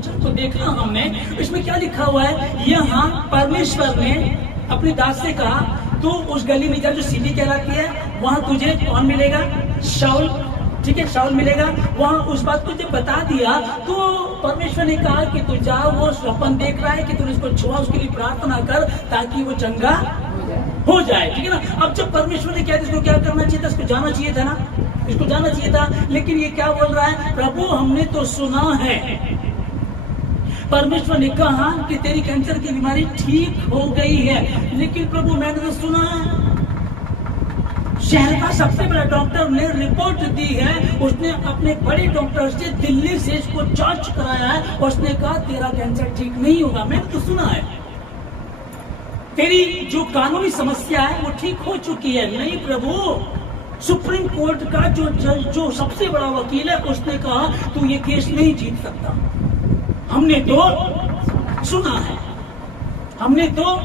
वचन को देखा हमने, इसमें क्या लिखा हुआ है? यहाँ परमेश्वर ने अपनी दास से कहा, तू उस गली में जा जो सीधी कहलाती है, वहां तुझे कौन मिलेगा? शाऊल, ठीक है, शाऊल मिलेगा। वहां उस बात को जब बता दिया तो परमेश्वर ने कहा कि तू जा, वो स्वप्न देख रहा है कि तूने इसको छुआ, उसके लिए प्रार्थना कर ताकि वो चंगा हो जाए, ठीक है ना। अब जब परमेश्वर ने कहा इसको क्या करना चाहिए था? इसको जाना चाहिए था ना, इसको जाना चाहिए था। लेकिन ये क्या बोल रहा है? प्रभु हमने तो सुना है, परमेश्वर ने कहा कि तेरी कैंसर की बीमारी ठीक हो गई है, लेकिन प्रभु मैंने तो सुना है, शहर का सबसे बड़ा डॉक्टर ने रिपोर्ट दी है, उसने अपने बड़े डॉक्टर से दिल्ली से इसको जांच कराया है, उसने कहा तेरा कैंसर ठीक नहीं होगा। मैंने तो सुना है तेरी जो कानूनी समस्या है वो ठीक हो चुकी है। नहीं प्रभु, सुप्रीम कोर्ट का जो जज, जो सबसे बड़ा वकील है, उसने कहा तू ये केस नहीं जीत सकता। हमने तो सुना है, हमने तो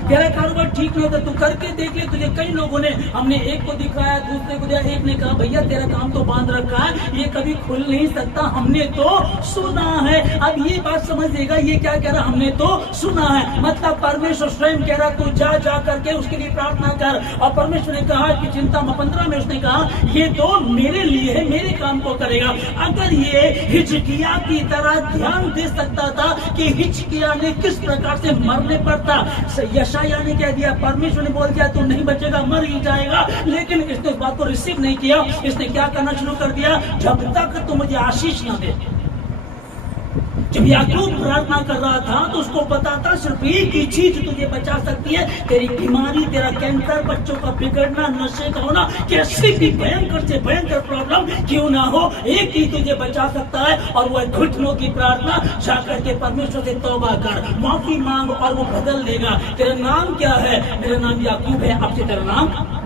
तेरा कारोबार ठीक नहीं होता, तू करके देख ले। तुझे कई लोगों ने, हमने एक को दिखाया, दूसरे को दिया, एक ने कहा भैया तेरा काम तो बांध रखा है, ये कभी खुल नहीं सकता, हमने तो सुना है। अब ये बात समझिएगा, ये क्या कह रहा? हमने तो सुना है, मतलब परमेश्वर स्वयं कह रहा तू जा जा करके उसके लिए प्रार्थना कर। और परमेश्वर ने कहा कि चिंता में 15 में उसने कहा ये तो मेरे लिए है, मेरे काम को करेगा। अगर ये हिजकिया की तरह ध्यान दे सकता था कि हिजकिया ने किस प्रकार से मरने पर था, यशायाह ने कह दिया, परमेश्वर ने बोल दिया तू नहीं बचेगा, मर ही जाएगा, लेकिन इसने उस बात को रिसीव नहीं किया। इसने क्या करना शुरू कर दिया? जब तक तू मुझे आशीष ना दे। जब याकूब प्रार्थना कर रहा था तो उसको पता था सिर्फ एक ही चीज तुझे बचा सकती है, तेरी बीमारी, तेरा कैंसर, बच्चों का बिगड़ना, नशे का होना, कैसी भी भयंकर से भयंकर प्रॉब्लम क्यों ना हो, एक ही तुझे बचा सकता है और वो घुटनों की प्रार्थना। जाकर के परमेश्वर से तौबा कर, माफी मांग और वो बदल देगा। तेरा नाम क्या है? मेरा नाम याकूब है, अब से तेरा नाम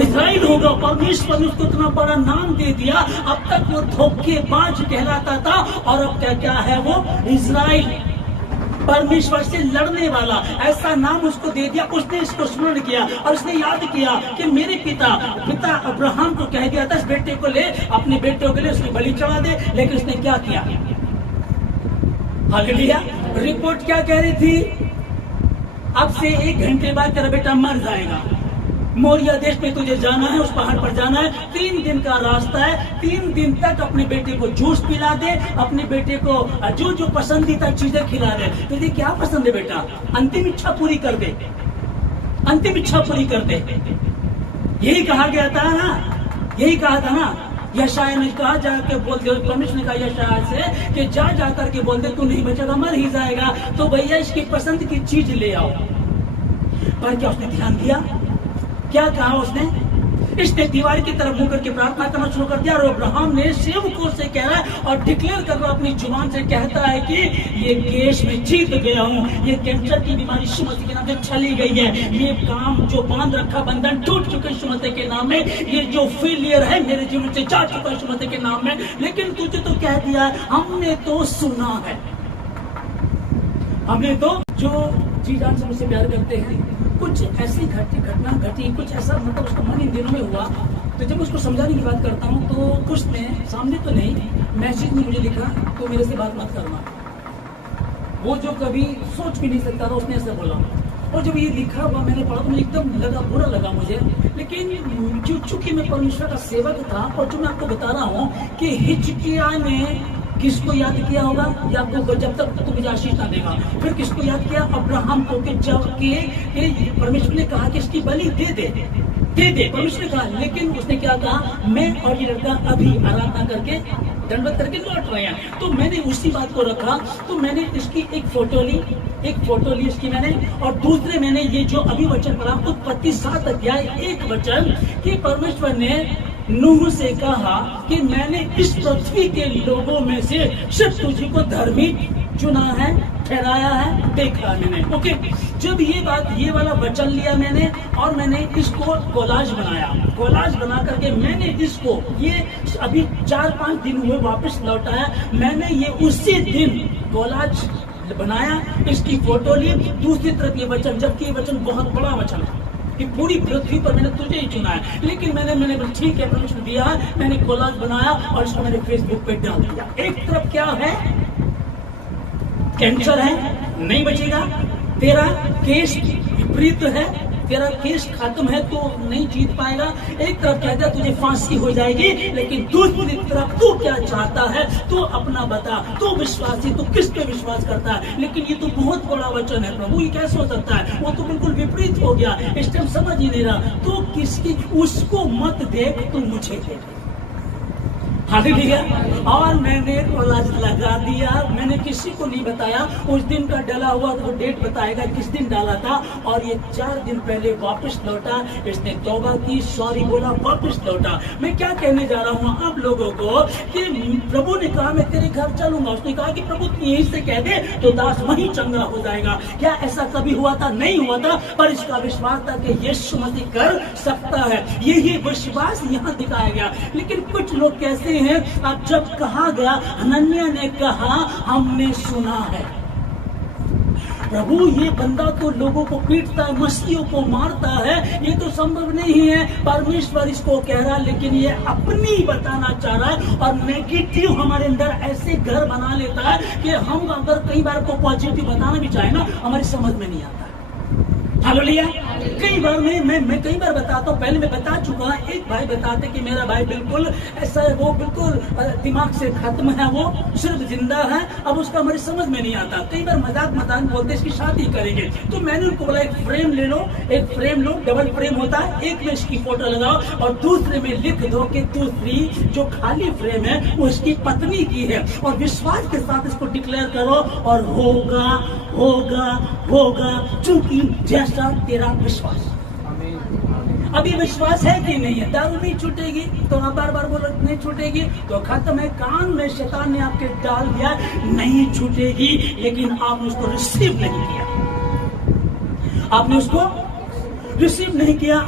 इस्राएल होगा। परमेश्वर ने उसको इतना बड़ा नाम दे दिया, अब तक वो धोखेबाज कहलाता था और अब क्या क्या है? वो इस्राएल, परमेश्वर से लड़ने वाला, ऐसा नाम उसको दे दिया। उसने इसको स्मरण किया और उसने याद किया कि मेरे पिता अब्राहम को कह दिया था इस बेटे को ले, अपने बेटों के लिए उसकी बलि चढ़ा दे, लेकिन उसने क्या किया? हालेलुया। रिपोर्ट क्या कह रही थी? अब से 1 घंटे बाद तेरा बेटा मर जाएगा, मोरिया देश में तुझे जाना है, उस पहाड़ पर जाना है, 3 दिन का रास्ता है, 3 दिन तक अपने बेटे को जूस पिला दे, अपने बेटे को जो जो पसंदीदा चीजें खिला दे। तुझे क्या पसंद है बेटा? अंतिम इच्छा पूरी कर दे, अंतिम इच्छा पूरी कर दे। यही कहा गया था ना, यही कहा था ना। यशायाह ने कहा जाके बोल दे, परमेश्वर ने कहा यशायाह से कि जा जा करके बोल दे तू नहीं बचेगा, मर ही जाएगा, तो भैया इसकी पसंद की चीज ले आओ। पर क्या उसने ध्यान दिया? क्या कहा उसने? इसने दीवार की तरफ मुंह करके प्रार्थना करना शुरू कर दिया और अब्राहम ने सेवकों से कह रहा है और डिक्लेयर कर रहा अपनी जुबान से कहता है कि ये केस में जीत गया हूँ, ये कैंसर की बीमारी यीशु मसीह के नाम से चली गई है, ये काम जो बांध रखा बंधन टूट चुके यीशु मसीह के नाम में, ये जो फेलियर है मेरे जीवन से जा चुका यीशु मसीह के नाम में। लेकिन तुझे तो कह दिया, हमने तो सुना है, हमने तो जो जी जान से मुझसे प्यार करते हैं, कुछ ऐसी घटना घटी, कुछ ऐसा मतलब उसको मन इन दिनों में हुआ, तो जब उसको समझाने की बात करता हूँ तो कुछ ने सामने तो नहीं, मैसेज में मुझे लिखा तो मेरे से बात मत करना। वो जो कभी सोच भी नहीं सकता था उसने ऐसा बोला, और जब ये लिखा हुआ मैंने पढ़ा तो मुझे एकदम लगा, बुरा लगा मुझे। लेकिन चूंकि मैं परमेश्वर का सेवक था और जो मैं आपको बता रहा हूँ कि हिजकिय्याह ने किसको याद किया होगा? या आपको जब तक तो मुझे आशीष ना देगा, फिर किसको याद किया? अब्राहम को, कि जब के परमेश्वर ने कहा कि इसकी बलि दे दे, दे दे, परमेश्वर ने कहा। लेकिन उसने क्या कहा? मैं और ये लड़का अभी आराधना करके दंडवत करके लौट रहे हैं। तो मैंने उसी बात को रखा, तो मैंने इसकी एक फोटो ली इसकी मैंने, और दूसरे मैंने ये जो अभी वचन पढ़ा उत्पत्ति 7 अध्याय 1 वचन कि परमेश्वर ने नूह से कहा कि मैंने इस पृथ्वी के लोगों में से सिर्फ तुझी को धर्मी चुना है, ठहराया है, देखा मैंने। ओके, जब ये वाला वचन लिया मैंने और मैंने इसको कोलाज बना करके मैंने इसको, ये अभी 4-5 दिन हुए वापस लौटाया, मैंने ये उसी दिन कोलाज बनाया, इसकी फोटो ली, दूसरी तरफ ये वचन, जबकि ये वचन बहुत बड़ा वचन है कि पूरी पृथ्वी पर मैंने तुझे ही चुना है। लेकिन मैंने ठीक है परमेश्वर दिया, मैंने कोलाज बनाया और इसको मैंने फेसबुक पे डाल दिया। एक तरफ क्या है? कैंसर है, नहीं बचेगा, तेरा केस विपरीत है, तेरा केस खत्म है तो नहीं जीत पाएगा। एक तरफ कहता है तुझे फांसी हो जाएगी, लेकिन दूसरी तरफ तू क्या चाहता है, तू अपना बता, तू विश्वासी, तू किस पे विश्वास करता है। लेकिन ये तो बहुत बड़ा वचन है प्रभु, ये कैसे हो सकता है, वो तो बिल्कुल विपरीत हो गया, इस टाइम समझ ही नहीं रहा। तो किसकी, उसको मत देख, तू मुझे देख। हालेलुया। और मैंने कोलाज लगा दिया, मैंने किसी को नहीं बताया, उस दिन का डला हुआ तो डेट बताएगा किस दिन डाला था। और ये 4 दिन पहले वापस लौटा, इसने तौबा की, सॉरी बोला, वापस लौटा। मैं क्या कहने जा रहा हूँ आप लोगों को कि प्रभु ने कहा मैं तेरे घर चलूंगा, उसने कहा कि प्रभु यहीं से कह दे तो दास वहीं चंगा हो जाएगा। क्या ऐसा कभी हुआ था? नहीं हुआ था, पर इसका विश्वास था कि यीशु मसीह कर सकता है। यही विश्वास यहाँ दिखाया गया। लेकिन कुछ लोग कैसे हैं, अब जब कहा गया, हनन्याह ने कहा हमने सुना है, प्रभु ये बंदा तो लोगों को पीटता है, मसीहियों को मारता है, ये तो संभव नहीं है। परमेश्वर इसको कह रहा, लेकिन ये अपनी बताना चाह रहा है। और नेगेटिव हमारे अंदर ऐसे घर बना लेता है कि हम अगर कई बार को पॉजिटिव बताना भी चाहे ना, हमारी समझ में नहीं आता। हालेलुया। कई बार मैं कई बार बताता हूँ, पहले मैं बता चुका। एक भाई बताते कि मेरा भाई बिल्कुल ऐसा है, वो बिल्कुल दिमाग से खत्म है, वो सिर्फ जिंदा है, अब उसका हमारी समझ में नहीं आता। कई बार मजाक बोलते इसकी शादी करेंगे, तो मैंने उनको बोला एक फ्रेम ले लो, एक फ्रेम लो, डबल फ्रेम होता है, एक में इसकी फोटो लगाओ और दूसरे में लिख दो कि दूसरी जो खाली फ्रेम है वो इसकी पत्नी की है, और विश्वास के साथ इसको डिक्लेयर करो और होगा होगा होगा, चूंकि जैसा तेरा विश्वास। अभी विश्वास है कि नहीं है? दारू नहीं छूटेगी तो आप बार बार बोलो नहीं छूटेगी तो खत्म है। कान में शैतान ने आपके डाल दिया, नहीं छूटेगी, लेकिन आपने उसको रिसीव नहीं किया, आपने उसको रिसीव नहीं किया।